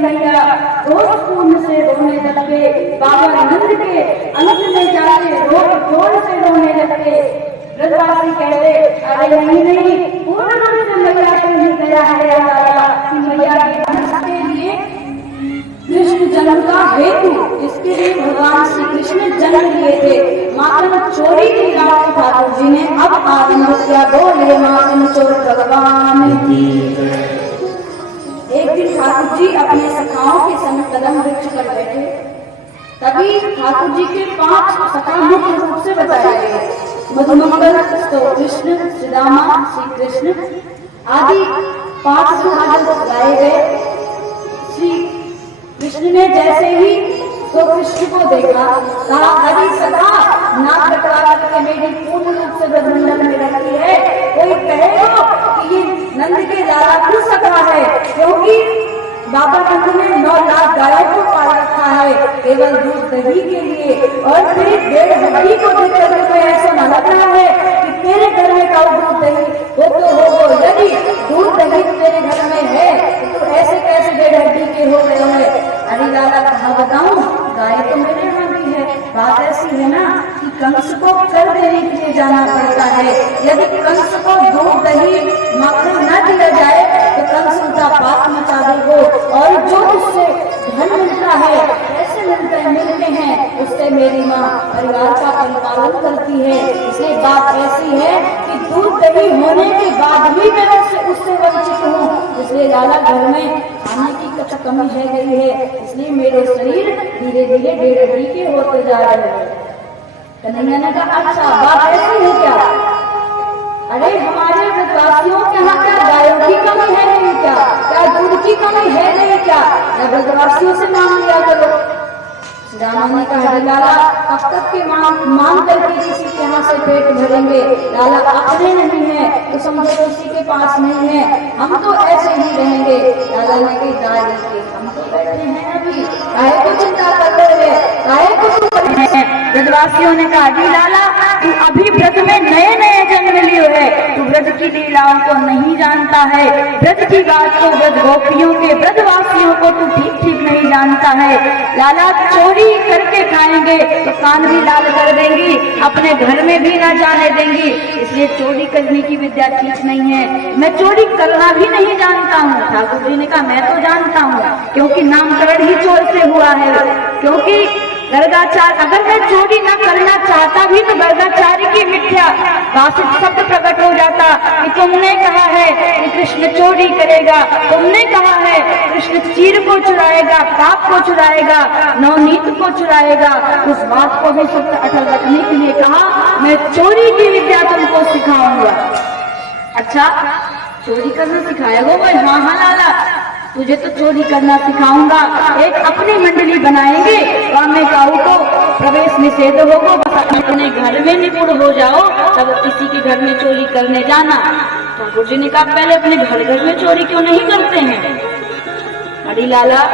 कन्हैया दोषपूर्ण से रोने लगे। बाबा नंद के अंत में जाके जोर से रोने लगे। ब्रजवासी कहते अरे नहीं, पूर्ण रूप से मैया को नहीं गया है कि मैया के लिए कृष्ण जन्म का हेतु, इसके लिए भगवान श्री कृष्ण जन्म लिए थे। मातम चोरी की रात ठाकुर जी ने अब आरंभ किया। बोले मातम चोर भगवान की। एक दिन ठाकुर जी अपने सखाओं के संग कदम वृक्ष पर बैठे, तभी ठाकुर जी के 5 सखा मुख्य रूप से बताए गए। मधुमंगल तो कृष्ण, श्रीदामा, श्री कृष्ण आदि 5 सखा गाए गए। श्री कृष्ण ने जैसे ही तो कृष्ण को देखा, कहा अरे सखा, नाक कटवा करके मेरी पूर्ण रूप से ब्रजमंडल में रखी है। कोई कहेगा कि ये नंद के लाला क्यों सखा है, क्योंकि बाबा नंद ने 9 लाख गायों को पाल रखा है केवल दूध दही के लिए। और तेरी डेढ़ हड्डी को देखकर मुझे ऐसा न लग रहा है कि तेरे घर में का दूध दही हो तो हो, यदि दूध दही तेरे घर में है तो ऐसे कैसे डेढ़ हड्डी के हो गए हैं। अरे लाला कहाँ बताऊं, गाय तो मेरे यहाँ भी है। बात ऐसी है ना कि कंस को कर देने के लिए जाना पड़ता है। यदि कंस को दूध दही मक्खन न दिया जाए तो कंस उनका पाप मचा देगा। और जो उससे धन मिलता है, कैसे मिलते हैं, उससे मेरी माँ परिवार का परिपालन करती है। इसलिए बात ऐसी है कि दूध दही होने के बाद भी मैं उससे वंचित हूँ। इसलिए लाला घर में खाने की कुछ कमी है गई है, इसलिए मेरे शरीर धीरे धीरे डेढ़ हड्डी के होते जा रहे हैं। कन्हैया ने कहा अच्छा बात ऐसी है क्या? अरे हमारे ब्रजवासियों के यहाँ क्या गायों की कमी है नहीं क्या दूध की कमी है नहीं क्या ब्रजवासियों से मांग लिया करो। रामा ने कहा लाला अब तक के मांग करके किसी के यहाँ से पेट भरेंगे। लाला अपने नहीं है तो समझो किसी के पास नहीं है, हम तो ऐसे ही रहेंगे। लाला ने कही गाय के हम तो बैठे हैं अभी, गाय को चिंता कर रहे हैं, गाय को ब्रजवासियों ने कहा जी लाला तू अभी ब्रज में नए जन्म लिए है, तू ब्रज की लीलाओं को नहीं जानता है। ब्रज की बात को ब्रज गोपियों के ब्रजवासियों को तू ठीक नहीं जानता है। लाला चोरी करके खाएंगे तो कान भी लाल कर देंगी, अपने घर में भी ना जाने देंगी। इसलिए चोरी करने की विद्या ठीक नहीं है। मैं चोरी करना भी नहीं जानता हूँ। ठाकुर जी ने कहा मैं तो जानता हूँ, क्योंकि नामकरण ही चोर से हुआ है। क्योंकि गर्गाचार अगर मैं चोरी न करना चाहता भी तो गर्गाचार्य की मिथ्या भाषित शब्द प्रकट हो जाता कि तुमने कहा है कि कृष्ण चोरी करेगा, तुमने कहा है कृष्ण चीर को चुराएगा, पाप को चुराएगा, नवनीत को चुराएगा। उस बात को भी सत्य अटल रखने के लिए कहा मैं चोरी की विद्या तुमको सिखाऊंगा। अच्छा चोरी करना सिखाएगा वो? हाँ लाला तुझे तो चोरी करना सिखाऊंगा। एक अपनी मंडली बनाएंगे, में काऊ को प्रवेश निषेध होगा, बस अपने घर में निपुण हो जाओ, तब किसी के घर में चोरी करने जाना। ठाकुर जी ने कहा पहले अपने घर में चोरी क्यों नहीं करते हैं? अरे लाला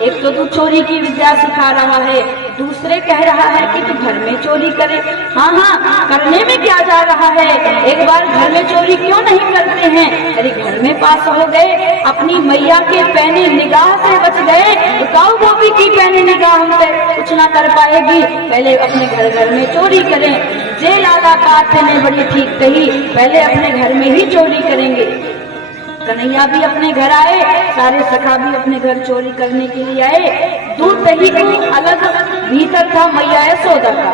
एक तो तू चोरी की विद्या सिखा रहा है, दूसरे कह रहा है कि तू घर में चोरी करे। हाँ करने में क्या जा रहा है, एक बार घर में चोरी क्यों नहीं करते हैं? अरे घर में पास हो गए, अपनी मैया के पैनी निगाह से बच गए तो काऊ गोपी की पैनी निगाह हमसे कुछ ना कर पाएगी। पहले अपने घर में चोरी करें। जे लाला बात ने बड़ी ठीक कही, पहले अपने घर में ही चोरी करेंगे। कन्हैया भी अपने घर आए, सारे सखा भी अपने घर चोरी करने के लिए आए। दूध दही को अलग भीतर था मैया यशोदा का,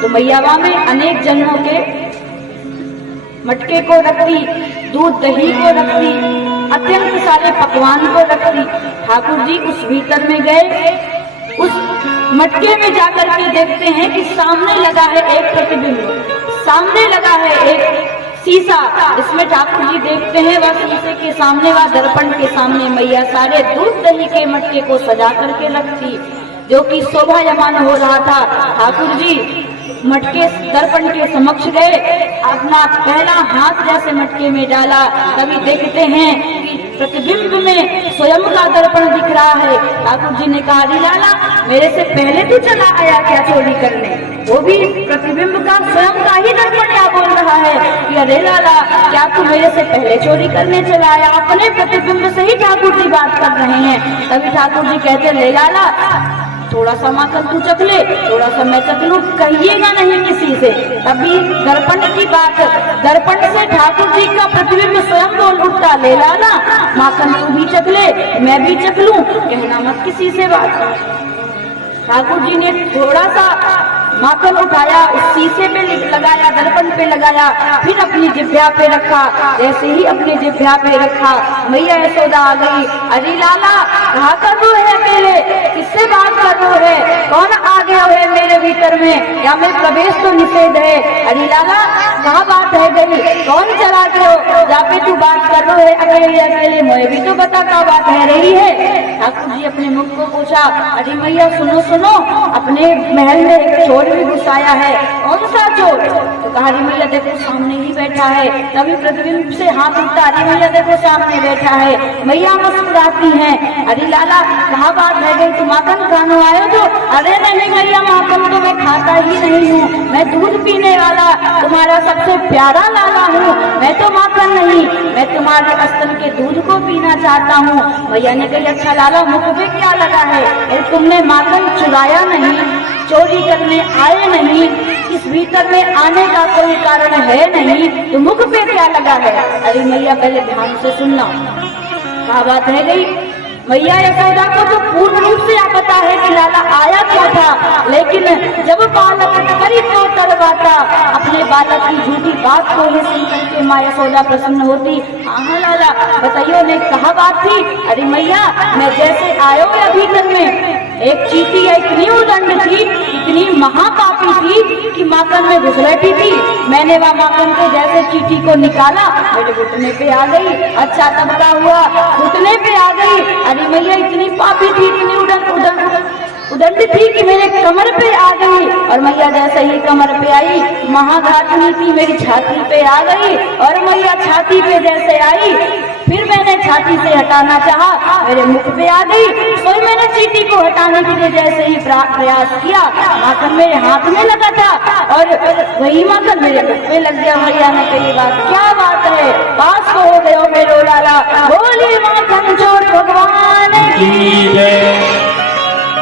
तो मैयावा में अनेक जन्मों के मटके को रख दी, दूध दही को रख दी, अत्यंत सारे पकवान को रख दी। ठाकुर जी उस भीतर में गए, उस मटके में जाकर के देखते हैं कि सामने लगा है एक प्रतिबिंब, सामने लगा है एक शीशा। इसमें ठाकुर जी देखते हैं वह शीशे के सामने, वह दर्पण के सामने मैया सारे दूध दही के मटके को सजा करके रखती, जो कि शोभायमान हो रहा था। ठाकुर जी मटके दर्पण के समक्ष गए, अपना पहला हाथ जैसे मटके में डाला, तभी देखते हैं कि प्रतिबिंब में स्वयं का दर्पण दिख रहा है। ठाकुर जी ने कहा लाला मेरे से पहले तू चला आया क्या चोरी करने? वो भी प्रतिबिंब का स्वयं का ही दर्पण क्या बोल रहा रहा है कि अरे लाला, क्या तू मेरे से पहले चोरी करने चला आया? अपने प्रतिबिंब से ही ठाकुर जी बात कर रहे हैं। तभी ठाकुर जी कहते, ले लाला, थोड़ा सा माखन तू चख ले, थोड़ा सा मैं चख लूं, कहिएगा नहीं किसी से। तभी दर्पण की बात, दर्पण से ठाकुर जी का प्रतिबिंब स्वयं बोल उठता, ले लाला, माखन तू भी चख ले, मैं भी चख लूं, कहना मत किसी से बात। ठाकुर जी ने थोड़ा सा माखन उठाया, उस शीशे पे लगाया, दर्पण पे लगाया, फिर अपनी जिह्वा पे रखा। जैसे ही अपनी जिह्वा पे रखा, मैया यशोदा आ गई। अरे लाला, कहा कर रहे हैं अकेले, किससे बात कर रहे है? कौन आ गया है मेरे भीतर में? या मैं प्रवेश तो निषेध है? अरे लाला, कहा बात है गई, कौन चला गया? जहाँ पे तू बात कर रहे है अकेले अकेले, मुझे भी तो बता क्या बात है रही है। ठाकुर जी अपने मुख को पूछा, अरे मैया सुनो सुनो, अपने महल में एक चोर भी घुसाया है। कौन सा चोर? तो कहा, अरे मैया देखो सामने ही बैठा है। तभी प्रतिबिंब से हाथ उठता, अरे मैया देखो सामने बैठा है। मैया मुस्कुराती हैं, अरे लाला, कहा बात है गई, तुम माखन खाने आए हो? अरे नहीं मैया, माखन तो मैं खाता ही नहीं हूँ, मैं दूध पीने वाला तुम्हारा सबसे प्यारा लाला हूँ, मैं तो माखन नहीं, मैं तुम्हारे स्तन के दूध को पीना चाहता हूँ। मैया ने कही, अच्छा लाला, मुख पे क्या लगा है? अरे तुमने माखन चुराया नहीं, चोरी करने आए नहीं, इस भीतर में आने का कोई कारण है नहीं, तो मुख पे क्या लगा है? अरे मैया पहले ध्यान से सुनना, क्या बात है गई। मैया यशोदा को तो पूर्ण रूप से आप पता है कि लाला आया क्या था, लेकिन जब बालक करी तो तरवाता, अपने बालक की झूठी बात को ही सुनकर के माँ यशोदा प्रसन्न होती। हाँ लाला बताइयो, ने कहा बात थी? अरे मैया, मैं जैसे आयो या भीतर में एक चींटी इतनी उदंड थी, इतनी महापापी थी कि माखन में घुस बैठी थी। मैंने वह माखन को जैसे चींटी को निकाला, मेरे घुटने पे आ गई। अच्छा तब क्या हुआ? घुटने पे आ गई। अरे मैया इतनी पापी थी, इतनी उदंड थी कि मेरे कमर पे आ गई। और मैया जैसे ही कमर पे आई, महाघातनी थी, मेरी छाती पे आ गई। और मैया छाती पे जैसे आई, फिर मैंने छाती से हटाना चाहा, मेरे मुख पे आ गई। फिर मैंने चींटी को हटाने के लिए जैसे ही प्रयास किया, माखन मेरे हाथ में लगा था और वही माखन मेरे मुख पे लग गया। मैया ने कही, बात क्या बात है, पास को हो गए मेरे लाला, बोली माखन चोर भगवान की जय।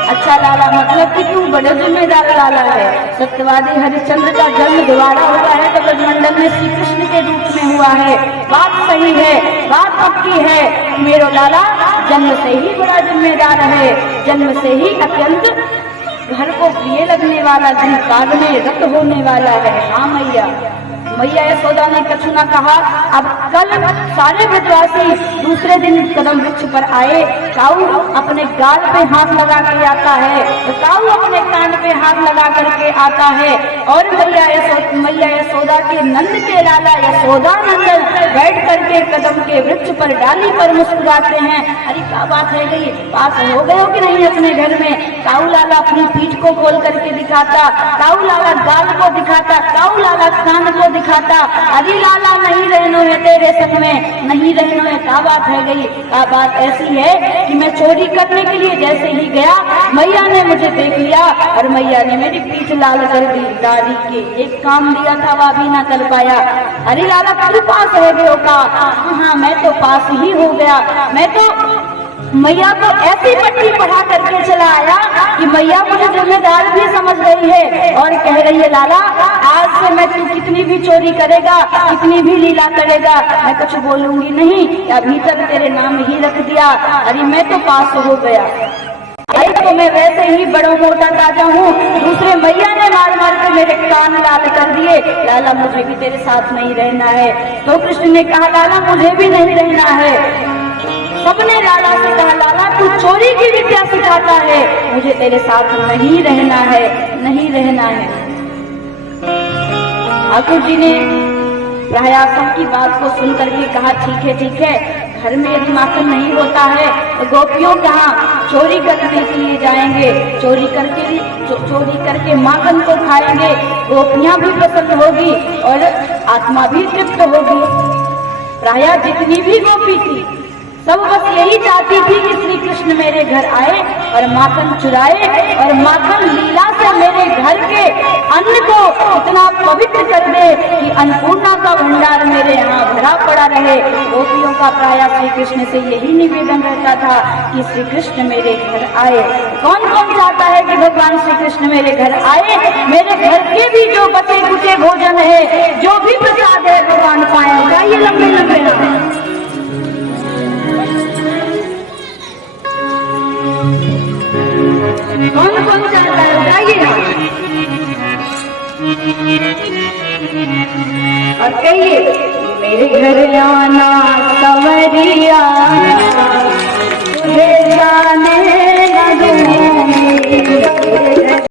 अच्छा लाला, मतलब कि तू बड़े जिम्मेदार लाला है। सत्यवादी हरिश्चंद्र का जन्म दोबारा हुआ है तो ब्रजमंडल में श्री कृष्ण के रूप में हुआ है। बात सही है, बात पक्की है। मेरो लाला जन्म से ही बड़ा जिम्मेदार है, जन्म से ही अत्यंत घर को प्रिय लगने वाला, धन काल में रत होने वाला है। हाँ मैया, मैया यशोदा ने कछु न कहा। अब कल सारे ब्रजवासी दूसरे दिन कदम वृक्ष पर आए। काऊ अपने गाल पे हाथ लगा के आता है, तो काऊ अपने कान पे हाथ लगा करके आता है। और मैया यशोदा के नंद के लाला यशोदा नंदन बैठ करके कदम के वृक्ष पर डाली पर मुस्कुराते हैं। अरे क्या बात है गई, पास हो गए हो कि नहीं अपने घर में? काऊ लाला अपनी पीठ को खोल करके दिखाता, काऊ लाला गाल को दिखाता, काऊ लाला कान को दिखाता। अरे लाला नहीं रहना है तेरे सख में, नहीं रहना है। क्या बात है गई? क्या बात ऐसी है कि मैं चोरी करने के लिए जैसे ही गया, मैया ने मुझे देख लिया और मैया ने मेरी पीठ लाल कर दी। दादी के एक काम दिया था वह भी ना कर पाया। अरे लाला तू पास है गयो का? हाँ मैं तो पास ही हो गया। मैं तो मैया को ऐसी पट्टी पढ़ा करके चला आया कि मैया मुझे जिम्मेदार भी समझ रही है और कह रही है, लाला आज से मैं तू कितनी भी चोरी करेगा, कितनी भी लीला करेगा, मैं कुछ बोलूंगी नहीं, या भीतर तेरे नाम ही रख दिया। अरे मैं तो पास हो गया। अरे तो मैं वैसे ही बड़ा मोटा ताजा हूँ। दूसरे मैया ने मार मार के मेरे कान लाल कर दिए। लाला मुझे भी तेरे साथ नहीं रहना है। तो कृष्ण ने कहा, लाला मुझे भी नहीं रहना है। सबने लाला से कहा, लाला तू चोरी की विद्या सिखाता है, मुझे तेरे साथ नहीं रहना है, नहीं रहना है। ठाकुर जी ने प्रयासों की बात को सुन करके कहा, ठीक है ठीक है, घर में यदि माखन नहीं होता है तो गोपियों कहाँ चोरी करने के लिए जाएंगे, चोरी करके माखन को खाएंगे, गोपियां भी प्रसन्न होगी और आत्मा भी तृप्त होगी। प्रायः जितनी भी गोपी थी सब बस यही चाहती थी कि श्री कृष्ण मेरे घर आए और माखन चुराए और माखन लीला से मेरे घर के अन्न को इतना पवित्र कर दे कि अन्नपूर्णा का भंडार मेरे यहाँ भरा पड़ा रहे। गोपियों का प्राय श्री कृष्ण से यही निवेदन रहता था कि श्री कृष्ण मेरे घर आए। कौन कौन चाहता है कि भगवान श्री कृष्ण मेरे घर आए, मेरे घर के भी जो बचे कुचे भोजन है, जो भी प्रसाद है भगवान पाए। उठाइए लंबे लंबे हाथ। कौन कौन चाहता है उठाइए ना और कहिए मेरे घर आना सवरिया तुझे जाने न दूंगी।